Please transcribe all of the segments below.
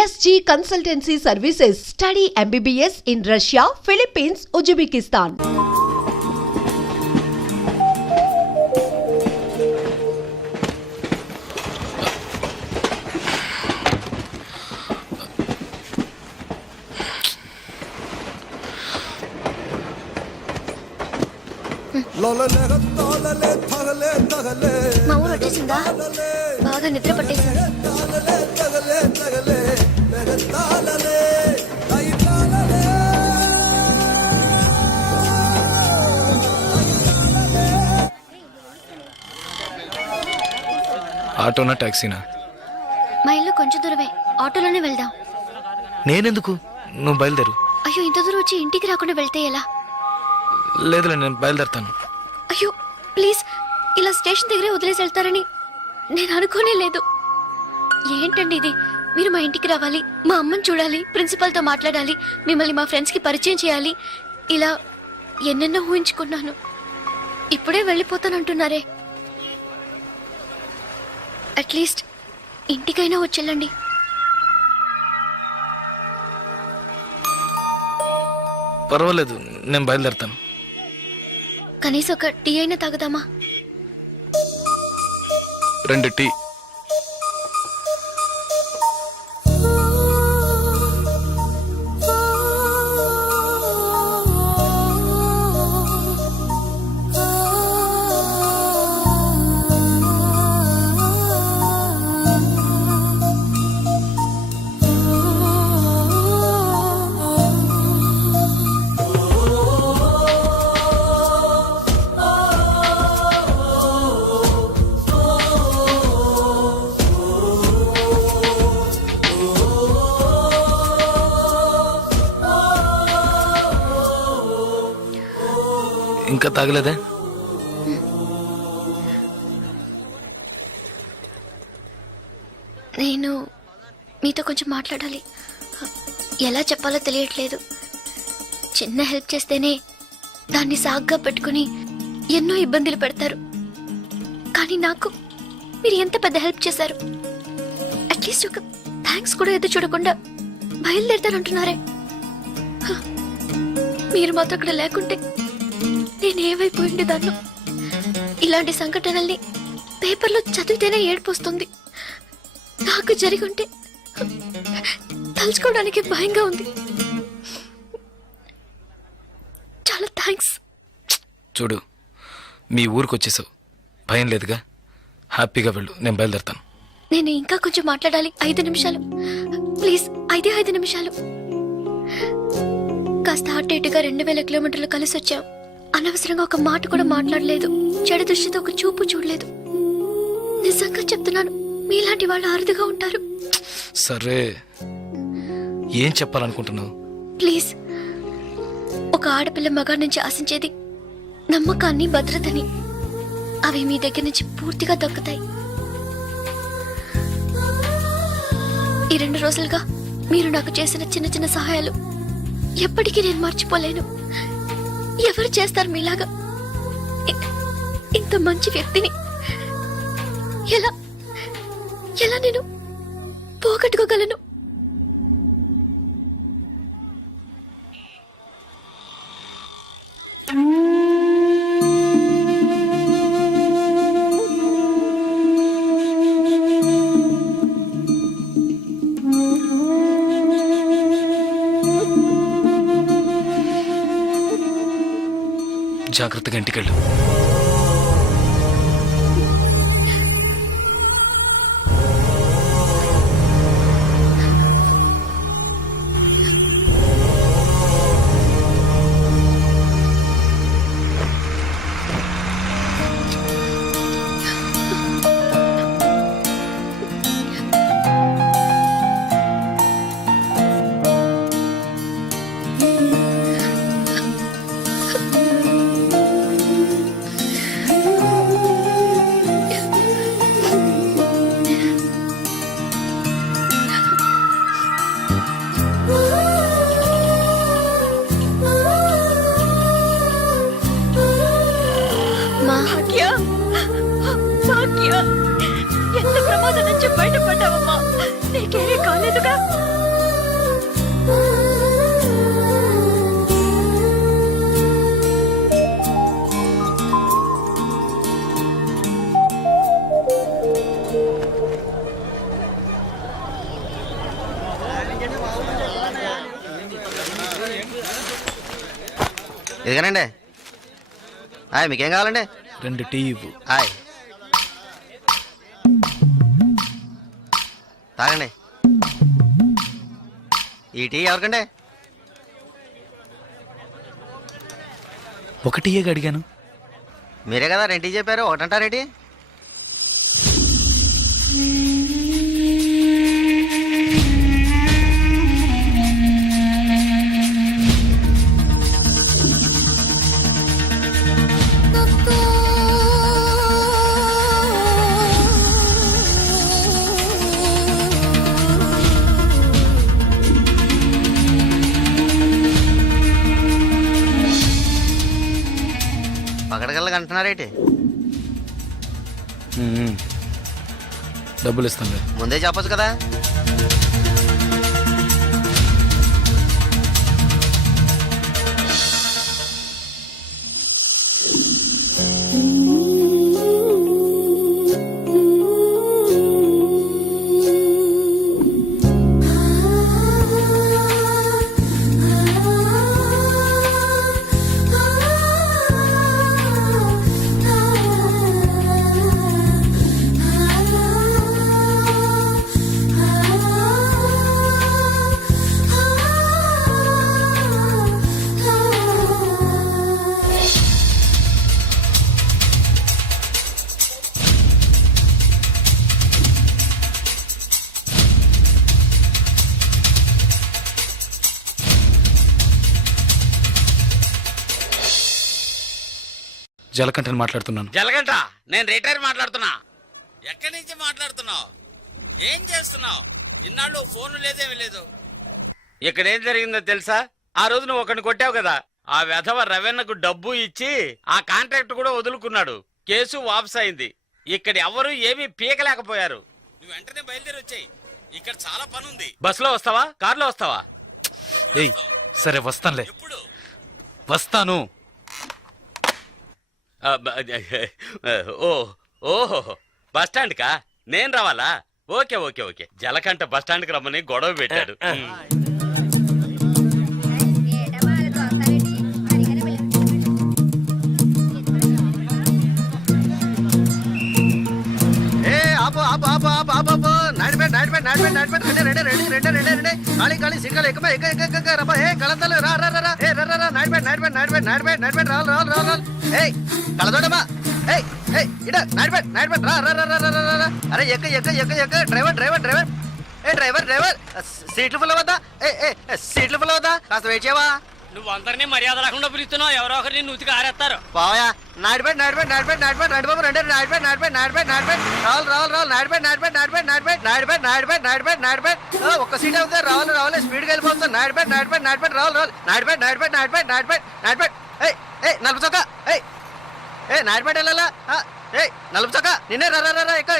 SG Consultancy Services. Study MBBS in Russia, Philippines, Uzbekistan. మా ఊరు వచ్చేసిందా? బాగా నిద్ర పట్టేసింది. ఆటోనా టాక్సీనా? మా ఇల్లు కొంచెం దూరమే, ఆటోలోనే వెళ్దాం. నేనెందుకు, నువ్వు బయలుదేరు. అయ్యో, ఇంత దూరం వచ్చి ఇంటికి రాకుండా వెళ్తే ఎలా? లేదులే, నేను బయలుదేరుతాను. అయ్యో ప్లీజ్, ఇలా స్టేషన్ దగ్గరే వదిలేసి వెళ్తారని నేను అనుకోనే లేదు. ఏంటండి ఇది? మీరు మా ఇంటికి రావాలి, మా అమ్మని చూడాలి, ప్రిన్సిపల్తో మాట్లాడాలి, మిమ్మల్ని మా ఫ్రెండ్స్కి పరిచయం చేయాలి, ఇలా ఎన్నెన్నో ఊహించుకున్నాను. ఇప్పుడే వెళ్ళిపోతానంటున్నారే. అట్లీస్ట్ ఇంటికైనా వచ్చేళ్ళండి. పర్వాలేదు, నేను బయలుదేరుతాను. కనీసం ఒక టీ అయినా తాగుదామా? 2 టీ. ఇంకా తాగలేదే? నేను మీతో కొంచెం మాట్లాడాలి. ఎలా చెప్పాలో తెలియట్లేదు. చిన్న హెల్ప్ చేస్తేనే దాన్ని సాగ్గా పెట్టుకుని ఎన్నో ఇబ్బందులు పెడతారు. కానీ నాకు మీరు ఎంత పెద్ద హెల్ప్ చేశారు. అట్లీస్ట్ ఒక థ్యాంక్స్ కూడా ఎదురు చూడకుండా బయలుదేరుతానంటున్నారే. మీరు మాతో అక్కడ లేకుంటే నేనేమైపోయింది దాన్ని. ఇలాంటి సంఘటనల్ని పేపర్లో చదివితేనే ఏడుపు వస్తుంది. నాకు జరిగి ఉంటే తలుచుకోవడానికి భయంగా ఉంది. చాలా థ్యాంక్స్. చూడు, మీ ఊరికి వచ్చేసావు, భయం లేదుగా, హ్యాపీగా వెళ్ళు. నేను బయలుదేరుతాను. నేను ఇంకా కొంచెం మాట్లాడాలి. 5 నిమిషాలు ప్లీజ్, 5 నిమిషాలు. కాస్త అటు ఇటుగా 2000 కిలోమీటర్లు కలిసి వచ్చాం. అనవసరంగా ఒక మాట కూడా మాట్లాడలేదు. చెడు దృష్టితో ఒక చూపు చూడలేదు. నిజంగా చెప్తున్నాను, మీలాంటి వాళ్ళు అరుదుగా ఉంటారు. సరే, ఏం చెప్పాలనుకుంటున్నావు? ప్లీజ్, ఒక ఆడపిల్ల మగాడి నుంచి ఆశించేది నమ్మకాన్ని, భద్రతని. అవి మీ దగ్గర నుంచి పూర్తిగా దక్కుతాయి. ఈ 2 రోజులుగా మీరు నాకు చేసిన చిన్న చిన్న సహాయాలు ఎప్పటికీ నేను మర్చిపోలేను. ఎవరు చేస్తారు మీలాగా? ఇంత మంచి వ్యక్తిని ఎలా ఎలా నేను పోగొట్టుకోగలను? జాగ్రత్తగా ఇంటికెళ్ళు. ఇదిగానండి. హాయ్, మీకేం కావాలండి? 2 టీ ఇవ్వు. హాయ్, తాగండి. ఈ టీ ఎవరికండి? 1 టీయే అడిగాను. మీరే కదా 2 టీ చెప్పారు, ఒకటంటారేటి? పకడగల్లగా అంటున్నారేటి? డబ్బులు ఇస్తాను. ముందే చెప్పచ్చు కదా. జలకంఠని మాట్లాడుతున్నాను. జలగంట, నేను రిటైర్ మాట్లాడుతున్నా. ఎక్కడి నుంచి మాట్లాడుతున్నావు? ఏం చేస్తున్నావు? ఇన్నాళ్ళు ఫోన్ లేదేమీ లేదు. ఇక్కడ ఏం జరిగిందో తెలుసా? ఆ రోజు నువ్వు ఒకరిని కొట్టావు కదా, ఆ వెధవ రవెన్నకు డబ్బు ఇచ్చి ఆ కాంట్రాక్ట్ కూడా వదులుకున్నాడు. కేసు వాపస్ అయింది. ఇక్కడ ఎవరు ఏమీ పీకలేకపోయారు. నువ్వు వెంటనే బయలుదేరి వచ్చాయి. ఇక్కడ చాలా పని ఉంది. బస్సులో వస్తావా, కారులో వస్తావా? ఏయ్ సరే వస్తానులే. ఎప్పుడు వస్తాను. ఓహో, బస్ స్టాండ్ కా నేను రావాలా? Okay okay okay. Jalakanta bus stand కి రమ్మని గొడవ పెట్టాడు. ఖాళీ సిగ్గాలు ఎక్కువ రబ్బా. ఏ కళంతలు రా రా రా. ఏ రా రా నాడిపెట్ రావాలి. ఏ కళదోడమ్మా. ఏయ్ ఏయ్ ఇడ నాడిపెట్ రా రా రా రా. అరే ఎక్క డ్రైవర్. ఏ డ్రైవర్ సీట్లు ఫుల్ అవద్దా? సీట్లు ఫుల్ అవద్దా? కాస్త వెయిట్ చేయవా? నువ్వు అందరినీ మర్యాద రాకుండా పిలుస్తున్నావు. ఎవరో ఒకరిని నూతికి ఆరేస్తారు. బావయా నాడిపెట్ రండి బాబు రండి. నాడిపెట్ ఒక్క సీట్ అవుతుంది. రావాలి స్పీడ్గా వెళ్ళిపోతుంది. నాడిపెట్ రావాలి. ఏ నలుపు చొక్క. ఏ నాడిపెట్ వెళ్ళాలా? ఏ నలుపు చొక్క నిన్నే రా ఎక్క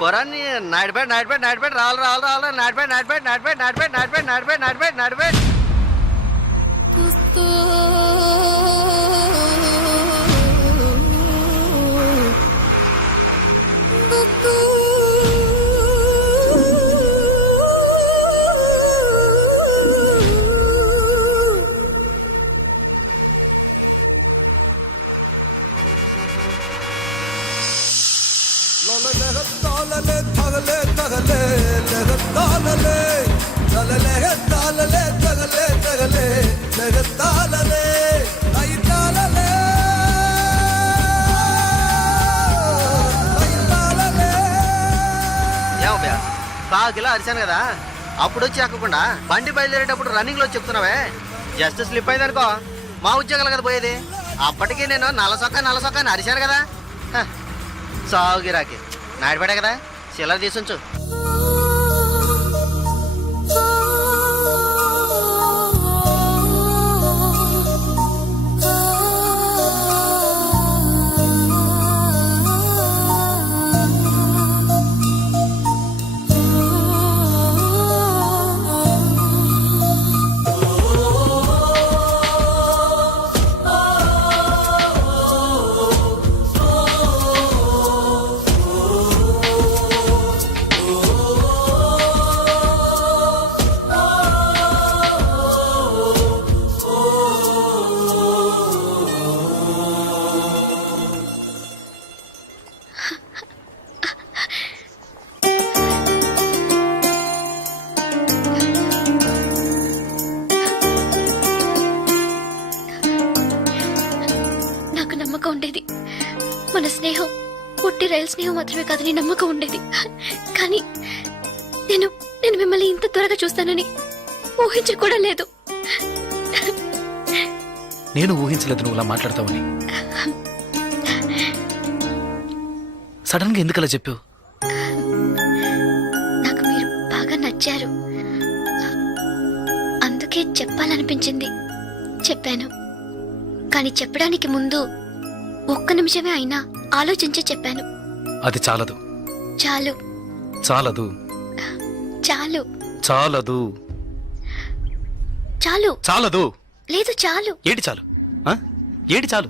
పొరాన్ని నాడిపెట్ రావాలి. నాడిపెట్ బాగా అరిశాను కదా, అప్పుడు వచ్చి ఎక్కకుండా బండి బయలుదేరేటప్పుడు రన్నింగ్ లో చెప్తున్నావే. జస్ట్ స్లిప్ అయింది అనుకో, మా ఉద్యోగాలు కదా పోయేది. అప్పటికి నేను నల్లసొక్క అని అరిశాను కదా. సాగు గిరాకి నాడిపెట్టే కదా, చిల్లర తీసుంచు. మన స్నేహం పుట్టి రైలు స్నేహం మాత్రమే కాదని నమ్మకం ఉండేది. కానీ నేను నేను మిమ్మల్ని ఇంత త్వరగా చూస్తానని ఊహించి కూడా లేదు. నేను ఊహించలేదు నువ్వు ఇలా మాట్లాడతావని. సడన్ గా ఎందుకు అలా చెప్పావు? నాకు మీరు బాగా నచ్చారు, అందుకే చెప్పాలనిపించింది. చెప్పాను. కానీ చెప్పడానికి ముందు ఒక్క నిమిషమే అయినా ఆలోచించే చెప్పాను. అది చాలదు. చాలు. చాలదు. చాలు. చాలదు. చాలు. చాలదు. లేదు చాలు. ఏటి చాలు? ఆ? ఏటి చాలు?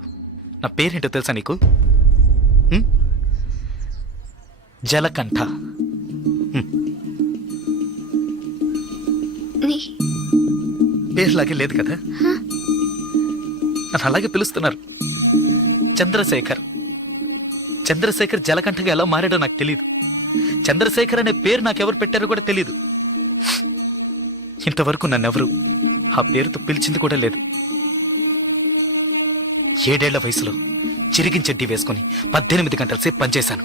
నా పేరేంటో తెలుసా నీకు? ఉం? జలకంఠ. నీ పేరులాగే లేదు కదా? నన్ను అలాగే పిలుస్తున్నారు. చంద్రశేఖర్. చంద్రశేఖర్ జలకంఠగా ఎలా మారాడో నాకు తెలియదు. చంద్రశేఖర్ అనే పేరు నాకెవరు పెట్టారో కూడా తెలియదు. ఇంతవరకు నన్నెవరు ఆ పేరుతో పిలిచింది కూడా లేదు. 7 ఏళ్ల వయసులో చిరిగించెడ్డి వేసుకుని 18 గంటల సేపు పనిచేశాను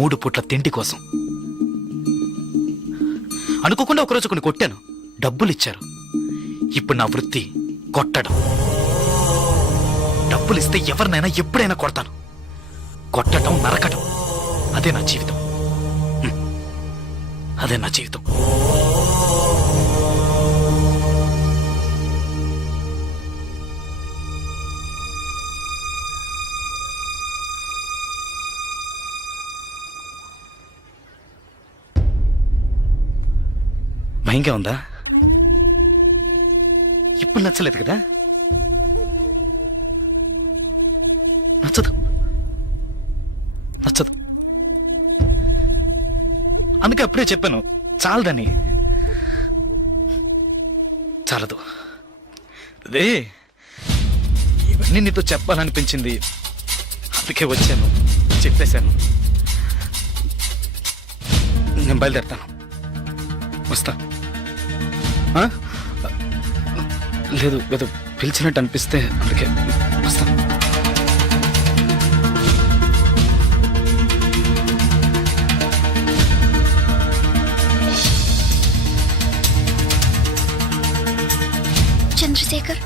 3 పూట్ల తిండి కోసం. అనుకోకుండా ఒకరోజు కొన్ని కొట్టాను, డబ్బులు ఇచ్చారు. ఇప్పుడు నా వృత్తి కొట్టడం. డబ్బులు ఇస్తే ఎవరినైనా ఎప్పుడైనా కొడతాను. కొట్టడం, నరకడం, అదే నా జీవితం. అదే నా జీవితం. భయంగా ఉందా? ఇప్పుడు నచ్చలేదు కదా? నచ్చదు. నచ్చదు. అందుకే అప్పుడే చెప్పాను చాలదని. చాలదు. అదే ఇవన్నీ నీతో చెప్పాలనిపించింది, అందుకే వచ్చాను, చెప్పేశాను. నేను బయలుదేరుతాను. వస్తా. ఆ? లేదు ఏదో పిలిచినట్టు అనిపిస్తే అందుకే వస్తా. చంద్రశేఖర్,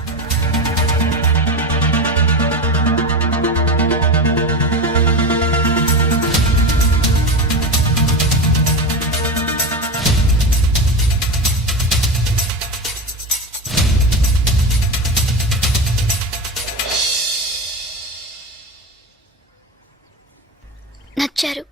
నచ్చారు.